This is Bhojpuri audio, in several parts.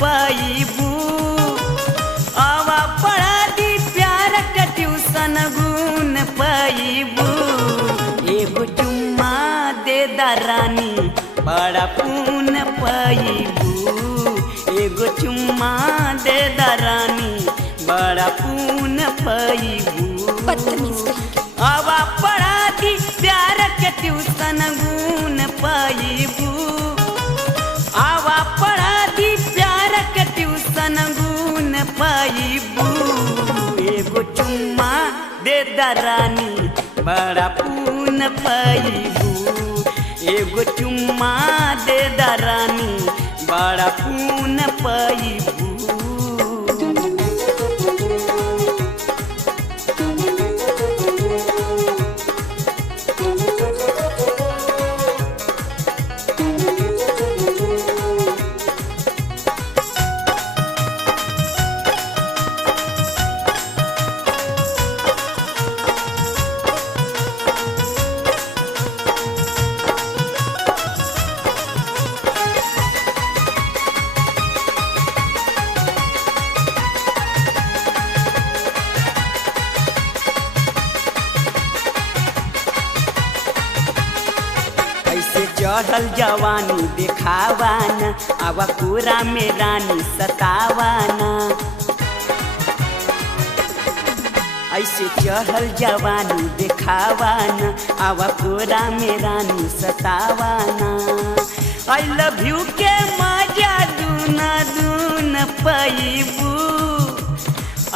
पैबू। आवा पढ़ा दी प्यार के ट्यूशन गुण पैबू। एगो चुम्मा दे दरानी बड़ा पून पैबू। एगो चुम्मा दे दरानी बड़ा पून पैबू। आवा पढ़ा दी प्यार के ट्यूशन गुण पैबू। आवा पढ़ा दी प्यार के ट्यूशन गुण पैबू। एगो चुम्मा दे दरानी बड़ा पून पैबू। एगो चुम्मा दे दरानी बड़ा पून पैबू। चढ़ल जवानी देखावाना आवा कोरा में रानी सतावाना। ऐसे चढ़ल जवानी देखावाना आवा कोरा में रानी सतावाना। आई लव यू के मजा दूना दून पैबू।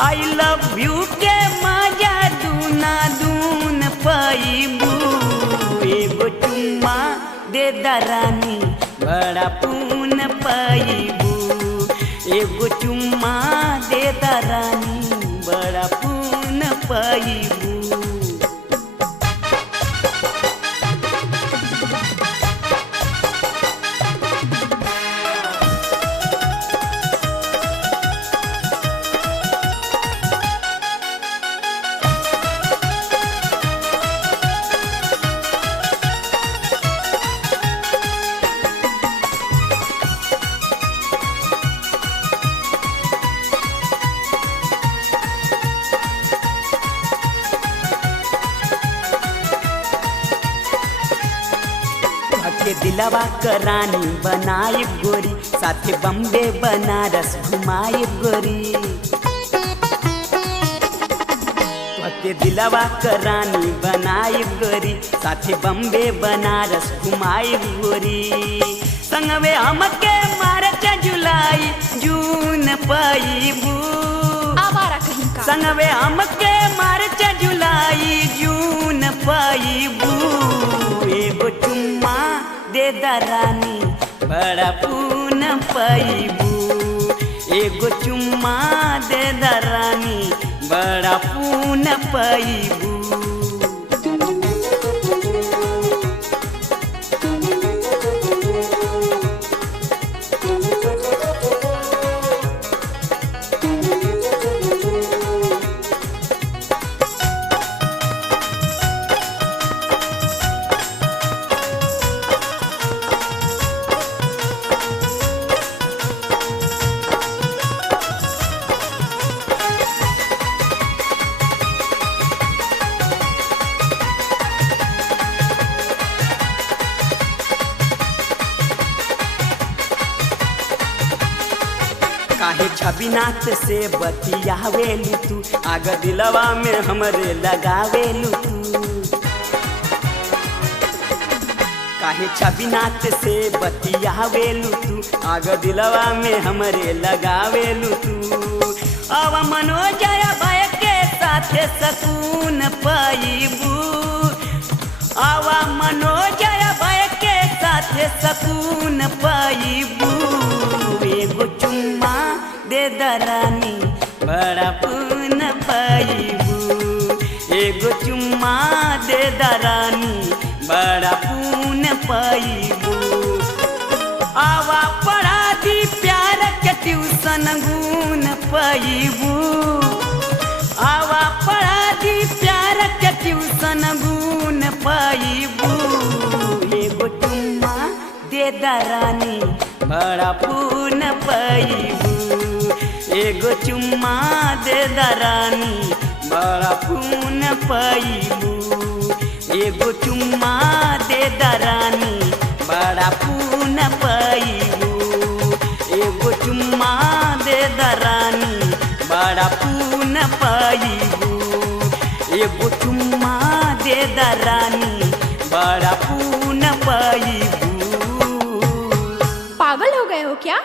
आई लव यू के मजा दूना दून पैबू। एगो चुम्मा दे दरानी बड़ा पून पैबू। एगो चुम्मा दे दरानी बड़ा पून पैबू। के दिलवा करानी बनाए गोरी साथे बम्बे बनारस घुमाए गोरी। के दिलवा करानी बनाए गोरी साथे बम्बे बनारस घुमाए गोरी। संगवे हमके मार्च जुलाई जून पैबू। संगवे हमके मार्च जुलाई जून पैबू। एगो चुम्मा दे दरानी बड़ा पून पैबू। एगो चुम्मा दे दरानी बड़ा पून पैबू। काहे छबिनाथ से बतियावेलू तू आग दिलवा में हमरे लगावेलू तू। काहे छबिनाथ से बतियावेलू तू आग दिलवा में हमरे लगावेलू तू। आवा मनोजय भय के साथे सकून पैबू। आवा मनोजय भय के साथे सकून पैबू। एगो चुम्मा दे दरानी बड़ा पून पैबू। एगो चुम्मा दे दरानी बड़ा पून पैबू। आवा पढ़ा दी प्यार के ट्यूशन गुण पैबू। आवा पढ़ा दी प्यार के ट्यूशन गुण पैबू। एगो चुम्मा दे दरानी बड़ा पून पैबू एगो चुम्मा दे दरानी बड़ा पून पैबू एगो चुम्मा दे दरानी बड़ा पून पैबू एगो चुम्मा दे दरानी बड़ा पून पैबू एगो चुम्मा दे दरानी बड़ा पून पैबू। पागल हो गए हो क्या?